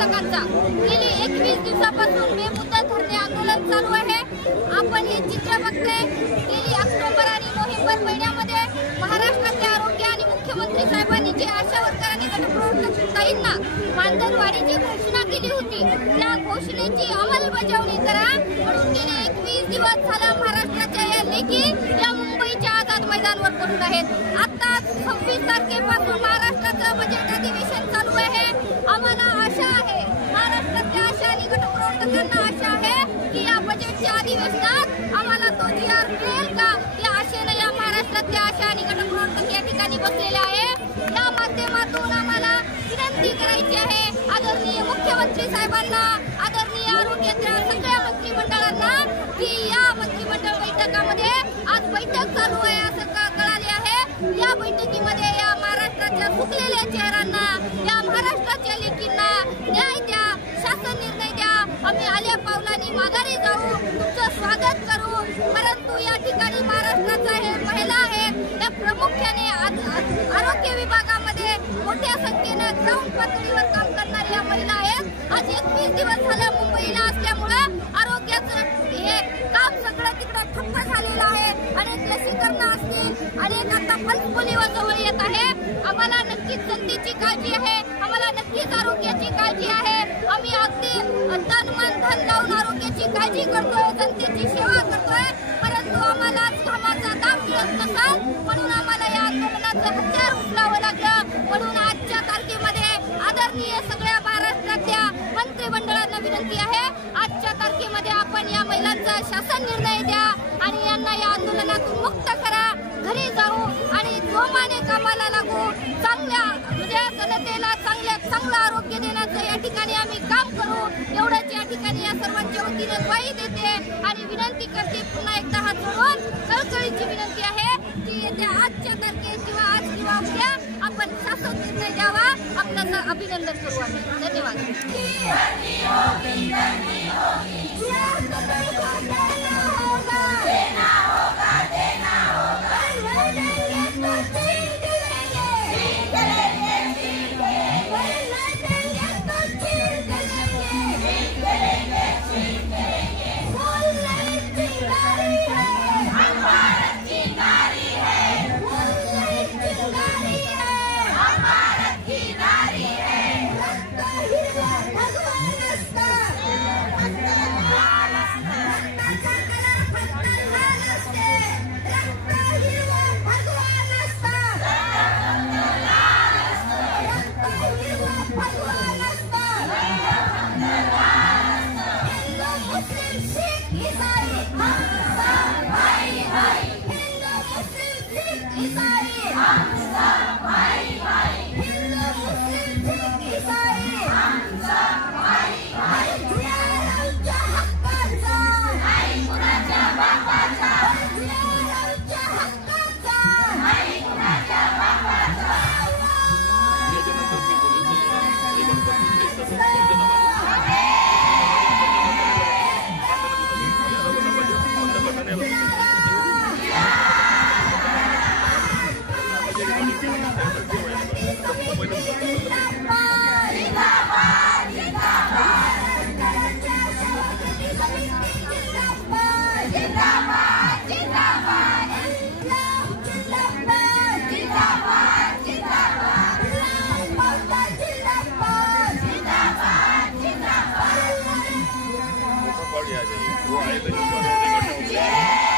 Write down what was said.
बैठकांचा गेली 21 दिवसापासून बेमुदत धरणे आंदोलन चालू आहे। आपण हे चित्र बघतोय। गेली ऑक्टोबर आणि नोव्हेंबर महिन्यामध्ये महाराष्ट्राचे आरोग्य आणि मुख्यमंत्री साहेबांनी जे आशा वर्करांनी गटप्रवर्तकांना मानधनवाढीची घोषणा केली होती, त्या घोषणेची अंमलबजावणी करा म्हणून गेले 21 दिवस झाला महाराष्ट्राच्या या लेखी या मुंबईच्या आझाद मैदानावर पडून आहेत। आता 26 तारखेपासून महाराष्ट्राचं बजेट अधिवेशन चालू आहे। आम्हाला आशा आहे, महाराष्ट्रातल्या आशा आणि गटप्रवर्तकांना आशा आहे की या बजेटच्या अधिवेशनात आम्हाला तो जी.आर. मिळेल का, या आशेने या महाराष्ट्रातल्या आशा आणि गटप्रवर्तक या ठिकाणी बसलेले आहे। या माध्यमातून आम्हाला विनंती करायची आहे आदरणीय मुख्यमंत्री साहेबांना, आदरणीय आरोग्याच्या सगळ्या मंत्रिमंडळांना की या मंत्रिमंडळ बैठकामध्ये आज बैठक चालू आहे असं कळाले आहे। या बैठकीमध्ये या महाराष्ट्राच्या सुकलेल्या चेहऱ्यांना, या महाराष्ट्राच्या लेकींना न्याय द्या, शासन निर्णय द्या। आम्ही आल्या पावलांनी माघारी जाऊ, तुमचं स्वागत करू। परंतु या ठिकाणी महाराष्ट्राच्या हे महिला आहेत, त्या प्रामुख्याने आरोग्य विभागामध्ये मोठ्या संख्येनं ग्राउंड पातळीवर काम करणाऱ्या महिला आहेत। आज 21 दिवस झाले मुंबईला असल्यामुळं आरोग्याचं हे काम सगळं तिकडं ठप्प झालेलं आहे। अनेक लसीकरण असतील, अनेक आता पल्स पोलिओ जवळ येत आहे। आम्हाला नक्कीच जनतेची काळजी आहे, आम्हाला नक्कीच आरोग्याची काळजी आहे। आम्ही अगदी तन मन धन लावून आरोग्याची काळजी करतोय, जनतेची सेवा करतोय, परंतु आम्हाला कामाचा दाम मिळत नसाल म्हणून आम्हाला या आंदोलनाचं हत्यार उचलावं लागलं। म्हणून आजच्या तारखेमध्ये आदरणीय सगळ्या महाराष्ट्रातल्या मंत्रिमंडळांना विनंती आहे, आजच्या तारखेमध्ये आपण या महिलांचा शासन निर्णय द्या आणि यांना या आंदोलनातून मुक्त करा। घरी जाऊ आणि जोमाने कामाला लागू, चांगल्या म्हणजे जनतेला चांगलं आरोग्य देण्याचं या ठिकाणी आम्ही काम करू, एवढंच या ठिकाणी या सर्वांच्या वतीने ग्वाही देते आणि विनंती करते। पुन्हा एकदा हात जोडून कळकळीची विनंती आहे की येत्या आजच्या तारखेत किंवा आज किंवा उद्या आपण शासन निर्णय द्यावा। आपल्याचं अभिनंदन करू आम्ही। धन्यवाद। वो आए थे